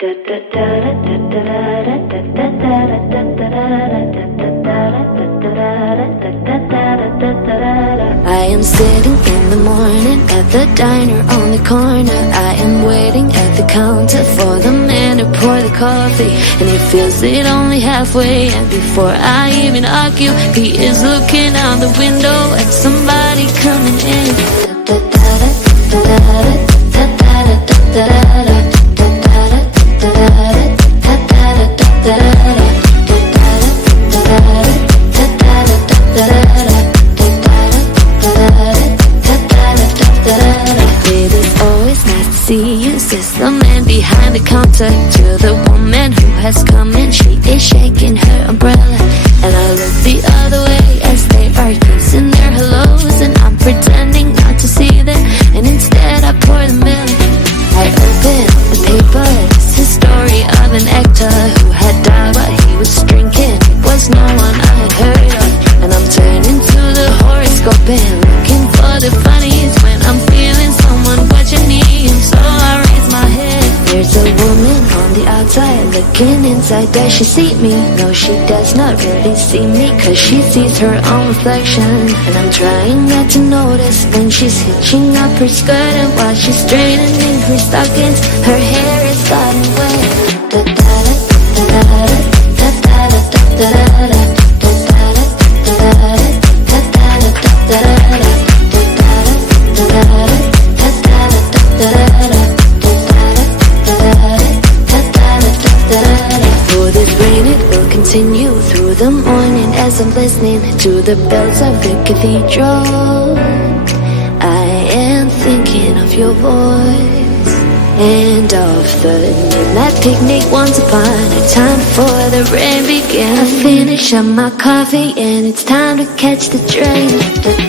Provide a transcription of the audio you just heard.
I am sitting in the morning at the diner on the corner. I am waiting at the counter for the man to pour the coffee, and he fills it only halfway. And before I even argue, he is looking out the window at somebody coming in. It is always nice to see you, says the man behind the counter to the woman who has come in. She is shaking her umbrella, and I look the other way as they are kissing their hellos, and I'm pretending not to see them, and instead I pour the milk. I open the paper, it's the story of an actor who had died while he was drinking. It was no one I had heard of, and I'm turning to the horoscope and looking for the funnies when I'm feeling someone watching me, and so I raise my head. There's a woman on the outside looking inside. Does she see me? No, she does not really see me, cause she sees her own reflection. And I'm trying not to notice when she's hitching up her skirt, and while she's straightening her stockings, her hair is gotten wet. For this rain it will continue through the morning as I'm listening to the bells of the cathedral. I am thinking of your voice and of the midnight picnic once upon a time before the rain began. I finish up my coffee and it's time to catch the train.